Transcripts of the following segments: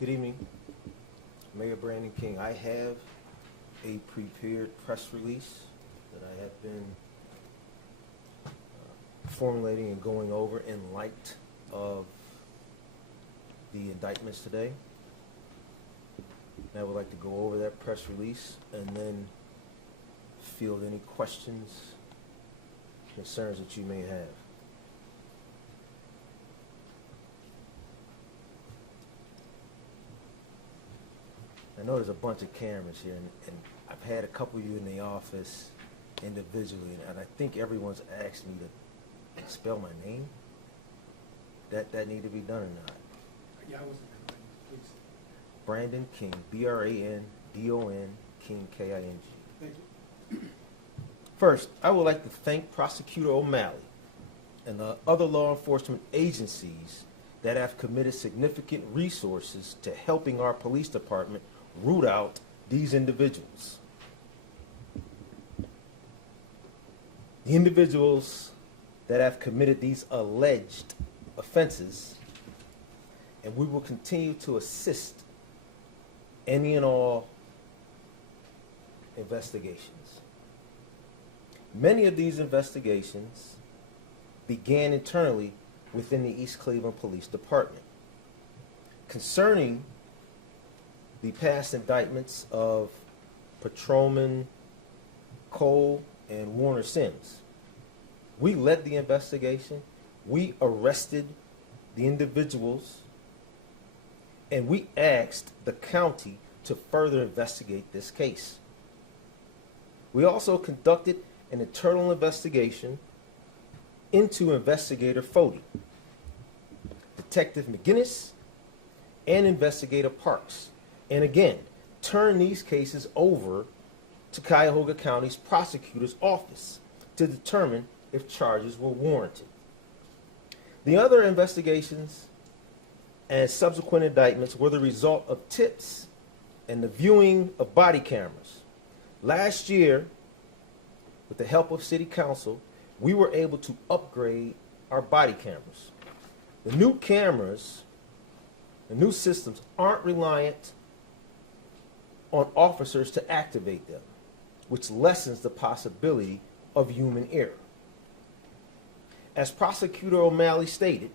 Good evening, Mayor Brandon King. I have a prepared press release that I have been formulating and going over in light of the indictments today. And I would like to go over that press release and then field any questions, concerns that you may have. I know there's a bunch of cameras here, and I've had a couple of you in the office individually, and I think everyone's asked me to spell my name. That need to be done or not? Yeah, I wasn't complaining, please. Brandon King, Brandon King, King. Thank you. First, I would like to thank Prosecutor O'Malley and the other law enforcement agencies that have committed significant resources to helping our police department root out these individuals. The individuals that have committed these alleged offenses, and we will continue to assist any and all investigations. Many of these investigations began internally within the East Cleveland Police Department. Concerning the past indictments of Patrolman Cole and Warner Sims, we led the investigation, we arrested the individuals, and we asked the county to further investigate this case. We also conducted an internal investigation into Investigator Fody, Detective McGinnis, and Investigator Parks, and again, turn these cases over to Cuyahoga County's prosecutor's office to determine if charges were warranted. The other investigations and subsequent indictments were the result of tips and the viewing of body cameras. Last year, with the help of City Council, we were able to upgrade our body cameras. The new cameras, the new systems aren't reliant on officers to activate them, which lessens the possibility of human error. As Prosecutor O'Malley stated,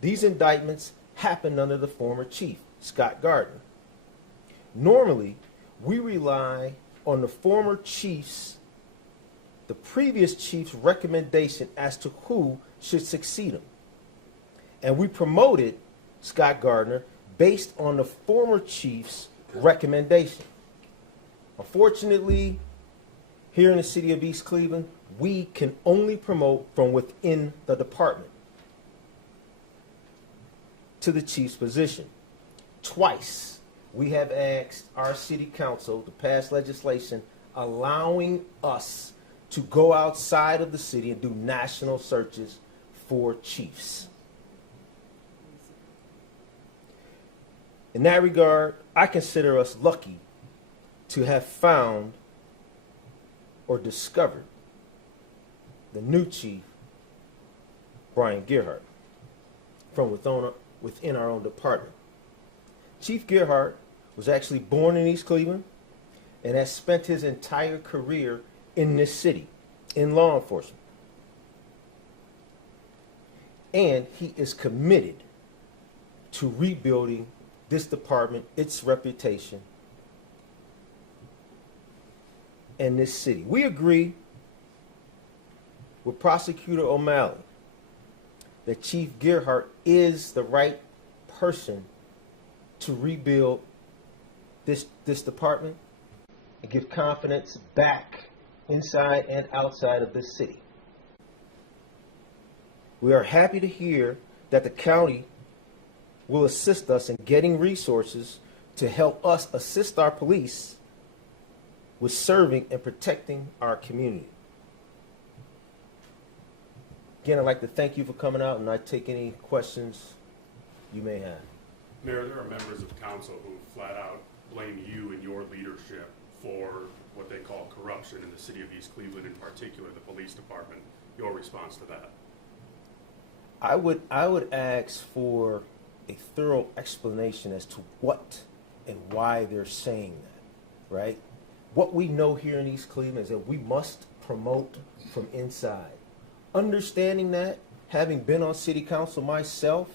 these indictments happened under the former chief, Scott Gardner. Normally, we rely on the former chief's, the previous chief's recommendation as to who should succeed him. And we promoted Scott Gardner based on the former chief's recommendation. Unfortunately, here in the city of East Cleveland, we can only promote from within the department to the chief's position. Twice, we have asked our city council to pass legislation allowing us to go outside of the city and do national searches for chiefs. In that regard, I consider us lucky to have found or discovered the new chief, Brian Gerhardt, from within our own department. Chief Gerhardt was actually born in East Cleveland and has spent his entire career in this city, in law enforcement. And he is committed to rebuilding this department, its reputation, and this city. We agree with Prosecutor O'Malley that Chief Gerhardt is the right person to rebuild this department and give confidence back inside and outside of this city. We are happy to hear that the county will assist us in getting resources to help us assist our police with serving and protecting our community. Again, I'd like to thank you for coming out, and I take any questions you may have. Mayor, there are members of council who flat out blame you and your leadership for what they call corruption in the city of East Cleveland, in particular the police department. Your response to that? I would ask for a thorough explanation as to what and why they're saying that, right? What we know here in East Cleveland is that we must promote from inside. Understanding that, having been on city council myself,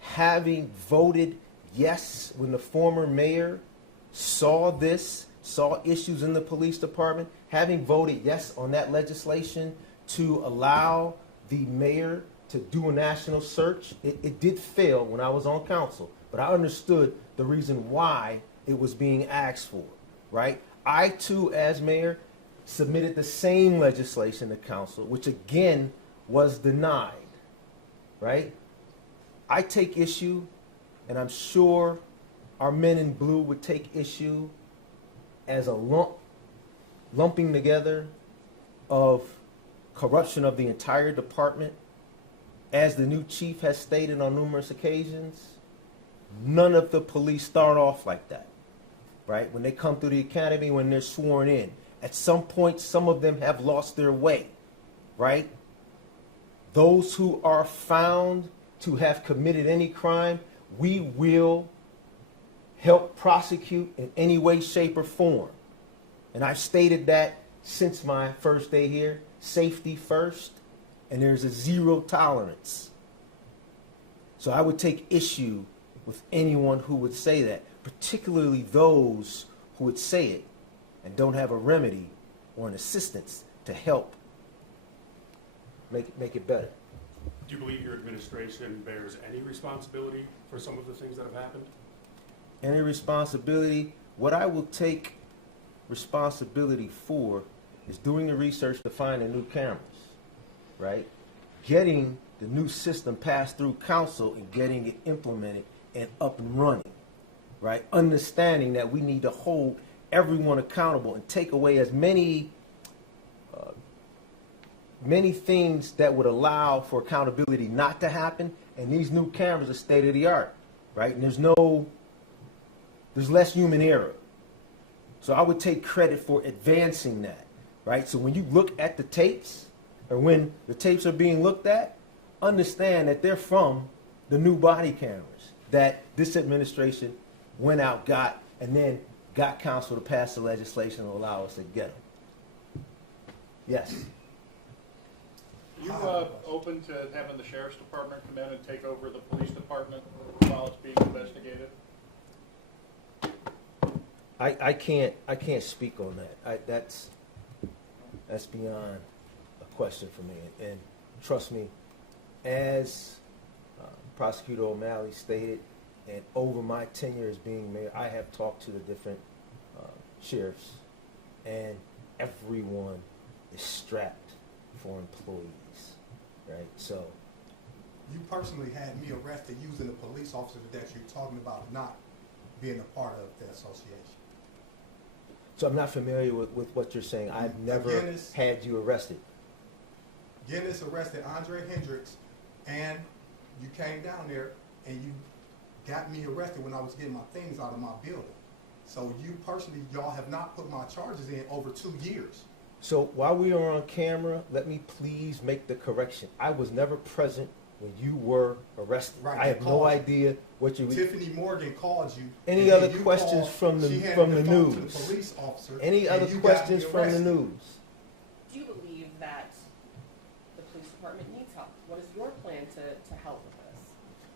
having voted yes when the former mayor saw issues in the police department, having voted yes on that legislation to allow the mayor to do a national search. It did fail when I was on council, but I understood the reason why it was being asked for, right? I too, as mayor, submitted the same legislation to council, which again was denied, right? I take issue, and I'm sure our men in blue would take issue as a lumping together of corruption of the entire department. As the new chief has stated on numerous occasions, none of the police start off like that, right? When they come through the academy, when they're sworn in, at some point, some of them have lost their way, right? Those who are found to have committed any crime, we will help prosecute in any way, shape, or form. And I've stated that since my first day here, safety first, and there's a zero tolerance. So I would take issue with anyone who would say that, particularly those who would say it and don't have a remedy or an assistance to help make it better. Do you believe your administration bears any responsibility for some of the things that have happened? Any responsibility? What I will take responsibility for is doing the research to find the new cameras, right? Getting the new system passed through council and getting it implemented and up and running, right? Understanding that we need to hold everyone accountable and take away as many things that would allow for accountability not to happen. And these new cameras are state of the art, right? And there's less human error. So I would take credit for advancing that, right? So when you look at the tapes, or when the tapes are being looked at, understand that they're from the new body cameras that this administration went out, got, and then got council to pass the legislation to allow us to get them. Yes. You open to having the sheriff's department come in and take over the police department while it's being investigated? I can't speak on that. That's beyond a question for me. And trust me, as Prosecutor O'Malley stated, and over my tenure as being mayor, I have talked to the different sheriffs, and everyone is strapped for employees, right? So, you personally had me arrested using the police officer that you're talking about not being a part of the association. So I'm not familiar with what you're saying. I've never had you arrested. Guinness arrested Andre Hendricks, and you came down there and you got me arrested when I was getting my things out of my building. So you personally, y'all have not put my charges in over 2 years. So while we are on camera, let me please make the correction. I was never present when you were arrested. Right, I have no idea what you. Tiffany Morgan called you. Any other questions from the news? To the police officer. Any other questions from the news? Do you believe that the police department needs help? What is your plan to help with this?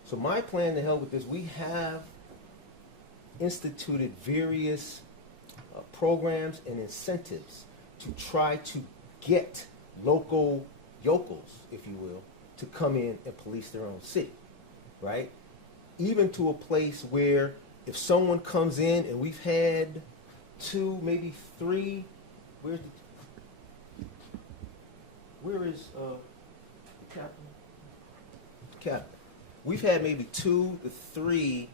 So my plan to help with this, we have instituted various programs and incentives to try to get local yokels, if you will, to come in and police their own city, right? Even to a place where if someone comes in, and we've had 2, maybe 3, where is the captain? Captain. We've had maybe 2 to 3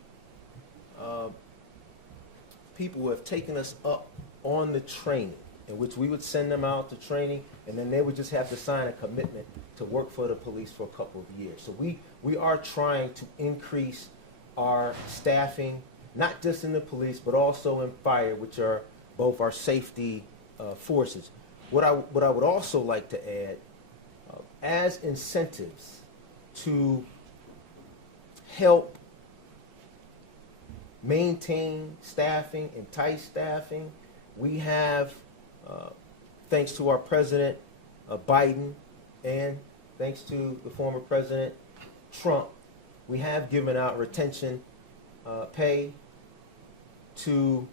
people who have taken us up on the training, in which we would send them out to training, and then they would just have to sign a commitment to work for the police for a couple of years. So we are trying to increase our staffing, not just in the police, but also in fire, which are both our safety forces. What I would also like to add, as incentives to help maintain staffing, entice staffing. We have, thanks to our president, Biden, and thanks to the former president, Trump, we have given out retention pay to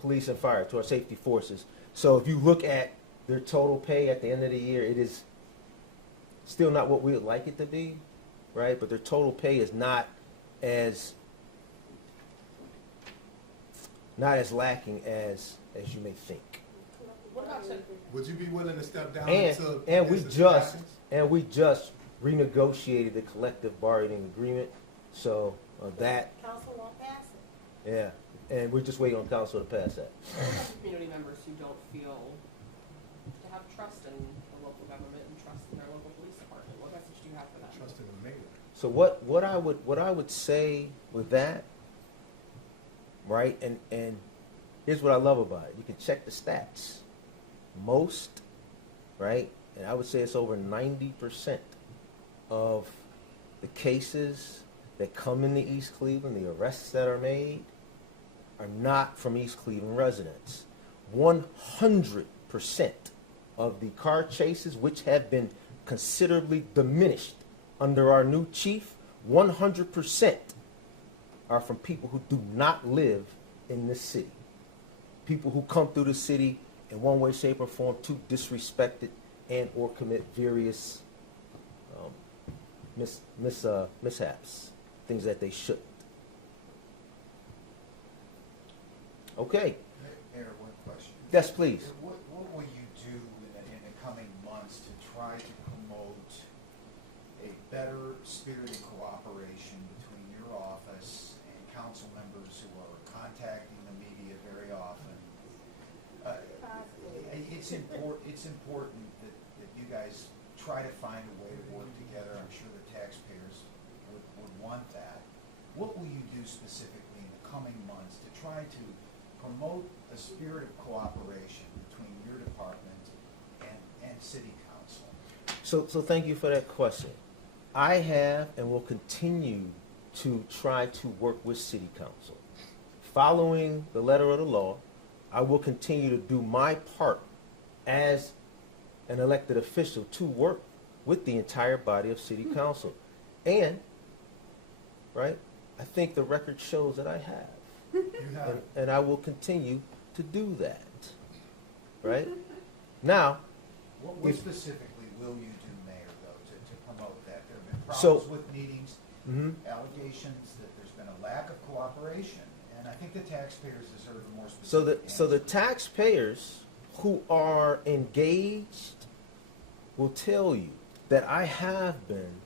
police and fire, to our safety forces. So if you look at their total pay at the end of the year, it is still not what we would like it to be, right? But their total pay is not as lacking as you may think. What about the, Would you be willing to step down And until and we this just happens? renegotiated the collective bargaining agreement. So that council won't pass it? yeah, and we're just waiting on council to pass that. What about the community members who don't feel to have trust in the local government and trust in their local police department? What message do you have for them? Trust in the mayor. So what I would say with that, right? And here's what I love about it. You can check the stats. Most, right? And I would say it's over 90% of the cases that come into East Cleveland, the arrests that are made, are not from East Cleveland residents. 100% of the car chases, which have been considerably diminished under our new chief, 100% are from people who do not live in this city. People who come through the city in one way, shape, or form to disrespect it and or commit various mishaps, things that they shouldn't. Okay. Mayor, one question. Yes, please. What will you do in the coming months to try to promote a better spirited cooperation between your office and council members who are contacting the media very often? It's important that you guys try to find a way to work together. I'm sure the taxpayers would want that. What will you do specifically in the coming months to try to promote a spirit of cooperation between your department and city council? So thank you for that question. I have and will continue to try to work with city council. Following the letter of the law, I will continue to do my part as an elected official to work with the entire body of city council. And, right, I think the record shows that I have. You have And I will continue to do that. Right? Now, What if- specifically will you do, Mayor, though, to promote that? There have been So- problems with meetings, mhm. allegations that there's been a lack of cooperation, and I think the taxpayers deserve a more specific So the answer. taxpayers who are engaged will tell you that I have been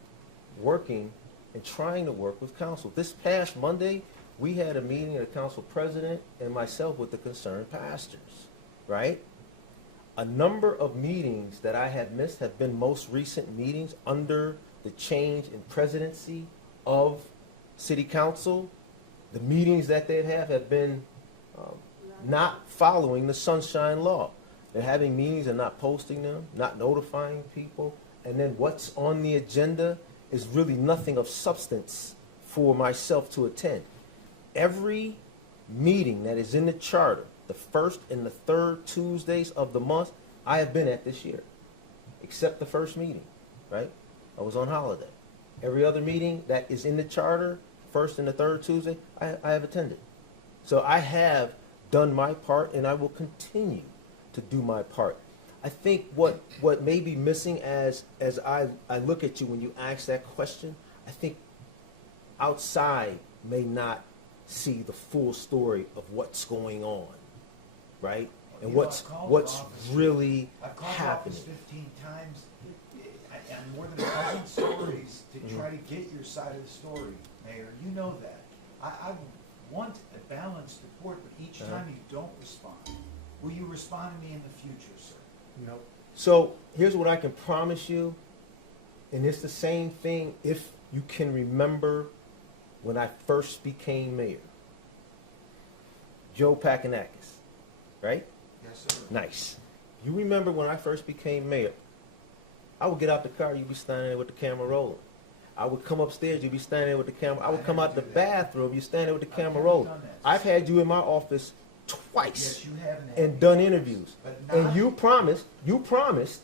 working and trying to work with council. This past Monday, we had a meeting of the council president and myself with the concerned pastors, right? A number of meetings that I have missed have been most recent meetings under the change in presidency of city council. The meetings that they have been not following the sunshine law. They're having meetings and not posting them, not notifying people, and then what's on the agenda is really nothing of substance for myself to attend. Every meeting that is in the charter, the first and the third Tuesdays of the month, I have been at this year, except the first meeting, right? I was on holiday. Every other meeting that is in the charter, first and the third Tuesday, I have attended. So I have done my part, and I will continue to do my part. I think what may be missing as I look at you when you ask that question, I think outside may not see the full story of what's going on, right? And You know, what's I've called what's the office- really I've called happening. office 15 times, and more than a dozen stories to Mm-hmm. try to get your side of the story, Mayor. You know that. I want a balanced report, but each Uh-huh. time you don't respond. Will you respond to me in the future, sir? no. So here's what I can promise you, and it's the same thing if you can remember when I first became mayor. Joe Pakinakis, right? Yes, sir. Nice. You remember when I first became mayor, I would get out the car, you'd be standing there with the camera rolling. I would come upstairs, you'd be standing there with the camera. I would come out the bathroom, you're standing there with the camera rolling. I've had you in my office twice Yes, you haven't. and done interviews. But And not- you promised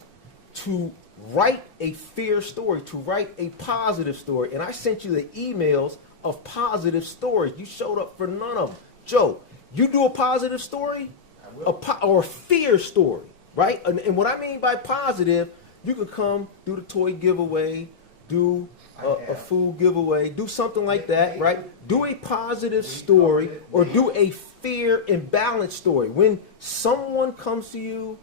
to write a fair story, to write a positive story. And I sent you the emails of positive stories. You showed up for none of them. Joe, you do a positive story? I will. Or a fear story, right? And what I mean by positive, you could come do the toy giveaway, do a food giveaway, do something like that, right? Do a positive story or do a fair and balanced story. When someone comes to you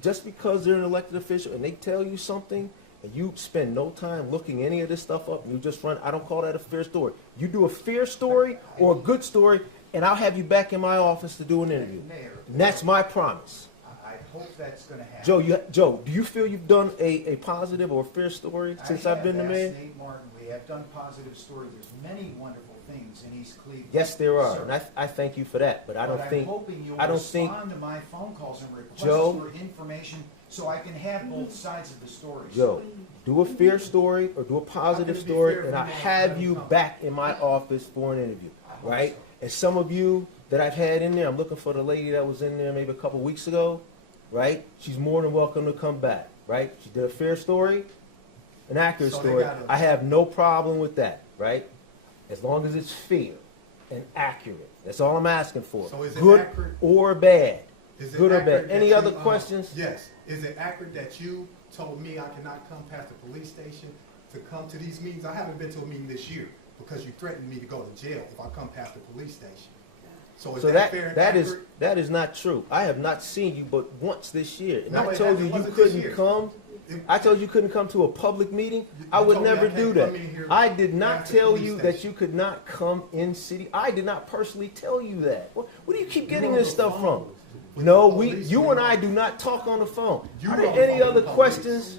just because they're an elected official and they tell you something and you spend no time looking any of this stuff up and you just run, I don't call that a fair story. You do a fair story or a good story and I'll have you back in my office to do an interview. Mayor, And that's my promise. I hope that's gonna happen. Joe, do you feel you've done a positive or a fair story since I've been the mayor? Asked Nate Martin, we have done positive stories, there's many wonderful things in East Cleveland. Yes, there are, Sir. and I thank you for that. But I don't think I'm hoping you'll I don't think respond to my phone calls and requests Joe- for information so I can have both sides of the story. Joe, do a fair story or do a positive How can it be story, fair and if I'll you won't have let me you come? back in my office for an interview, right? And some of you that I've had in there, I'm looking for the lady that was in there maybe a couple weeks ago, right? She's more than welcome to come back, right? She did a fair story, an accurate So they story. gotta- I have no problem with that, right? As long as it's fair and accurate. That's all I'm asking for. So is it Good accurate? or bad. Is it Good or accurate bad. Any that other you, questions? Yes. Is it accurate that you told me I cannot come past the police station to come to these meetings? I haven't been to a meeting this year because you threatened me to go to jail if I come past the police station. So is So that fair and that accurate? is not true. I have not seen you but once this year, and No, I it told hasn't- you you wasn't this couldn't year. come. It- I told you couldn't come to a public meeting. You I would told me I never can't do come that. in here I did not past the tell police you that station. you could not come in city. I did not personally tell you that. Where do you keep getting You're on this the stuff phone from? with No, the police you when and you- I do not talk on the phone. You Are were there on the any phone other with the questions?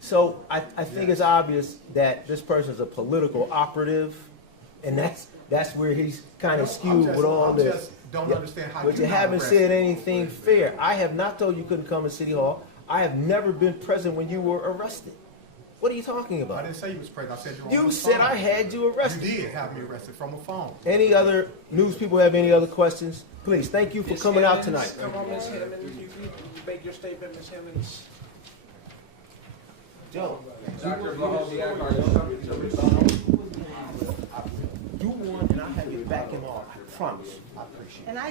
So I think Yes. it's obvious that this person's a political operative, and that's where he's kind of skewed with all I this. just don't Yeah. understand how But you got haven't arrested. said anything fair. I have not told you couldn't come to City Hall. I have never been present when you were arrested. What are you talking I about? didn't say you was pregnant. I said you were on You the said phone. I had you arrested. You did have me arrested from a phone. Any other news people have any other questions? Please, thank you for Ms. coming out Hammonds, tonight. Come on, Ms. Hammond, you make your statement, Ms. Hammonds. Joe, Dr. Blahoviak, are you coming to rebuttal? do one and I'll have you back in office. I promise. I appreciate it. And I